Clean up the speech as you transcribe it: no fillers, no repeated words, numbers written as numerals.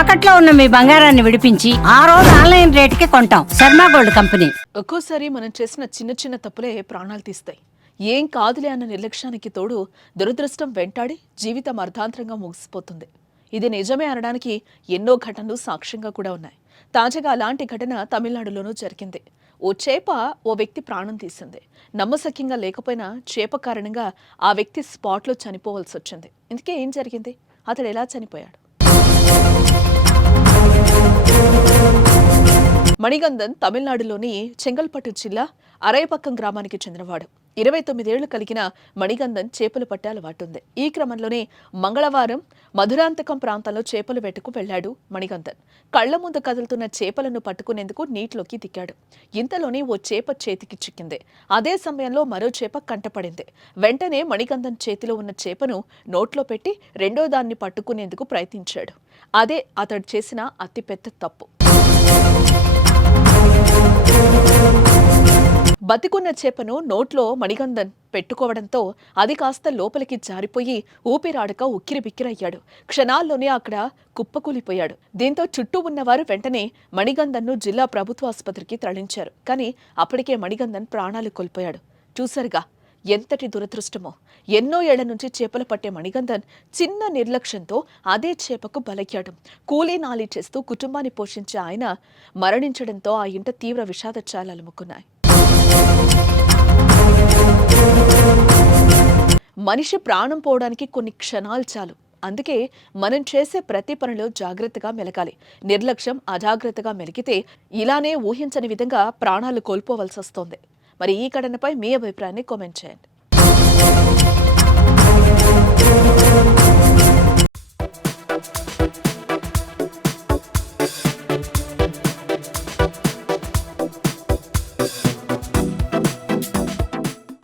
తాకట్లో ఉన్న మీ బంగారాన్ని విడిపించి ఆ రోజు ఆన్లైన్ రేటుకి కొంటాం. Sharma gold company. ఒక్కోసారి మనం చేసిన చిన్న చిన్న తప్పులే ప్రాణాలు తీస్తాయి. ఏం కాదులే అన్న నిర్లక్ష్యానికి తోడు దురదృష్టం వెంటాడి జీవితం అర్ధాంతరంగా ముగిసిపోతుంది. ఇది నిజమే అనడానికి ఎన్నో ఘటనలు సాక్ష్యంగా కూడా ఉన్నాయి. తాజాగా అలాంటి ఘటన తమిళనాడులోనూ జరిగింది. ఓ చేప ఓ వ్యక్తి ప్రాణం తీసింది. నమ్మశక్యంగా లేకపోయినా చేప కారణంగా ఆ వ్యక్తి స్పాట్లో చనిపోవాల్సి వచ్చింది. ఇందుకే ఏం జరిగింది? అతడు ఎలా చనిపోయాడు? మణిగంధన్ తమిళనాడులోని చెంగల్పట్టు జిల్లా అరైపక్కం గ్రామానికి చెందినవాడు. 29 ఏళ్లు కలిగిన మణిగంధన్ చేపలు పట్టే అలవాటుంది. ఈ క్రమంలోనే మంగళవారం మధురాంతకం ప్రాంతంలో చేపలు వేటకు వెళ్లాడు మణిగంధన్. కళ్ల ముందు కదులుతున్న చేపలను పట్టుకునేందుకు నీటిలోకి దిగాడు. ఇంతలోనే ఓ చేప చేతికి చిక్కింది. అదే సమయంలో మరో చేప కంటపడింది. వెంటనే మణిగంధన్ చేతిలో ఉన్న చేపను నోట్లో పెట్టి రెండో దాన్ని పట్టుకునేందుకు ప్రయత్నించాడు. అదే అతడు చేసిన అతిపెద్ద తప్పు. బతికున్న చేపను నోట్లో మణిగంధన్ పెట్టుకోవడంతో అది కాస్త లోపలికి జారిపోయి ఊపిరాడక ఉక్కిరిబిక్కిరయ్యాడు. క్షణాల్లోనే అక్కడ కుప్పకూలిపోయాడు. దీంతో చుట్టూ ఉన్నవారు వెంటనే మణిగంధన్ను జిల్లా ప్రభుత్వ ఆసుపత్రికి తరలించారు. కానీ అప్పటికే మణిగంధన్ ప్రాణాలు కోల్పోయాడు. చూసారుగా ఎంతటి దురదృష్టమో. ఎన్నో ఏళ్ల నుంచి చేపలు పట్టే మణిగంధన్ చిన్న నిర్లక్ష్యంతో అదే చేపకు బలయ్యాడు. కూలీ నాలి చేస్తూ కుటుంబాన్ని పోషించే ఆయన మరణించడంతో ఆ ఇంట తీవ్ర విషాద ఛాయలు అలుముకున్నాయి. మనిషి ప్రాణం పోవడానికి కొన్ని క్షణాలు చాలు. అందుకే మనం చేసే ప్రతి పనిలో జాగ్రత్తగా మెలగాలి. నిర్లక్ష్యం, అజాగ్రత్తగా మెలిగితే ఇలానే ఊహించని విధంగా ప్రాణాలు కోల్పోవలసి వస్తోంది. మరి ఈ ఘటనపై మీ అభిప్రాయాన్ని కామెంట్ చేయండి.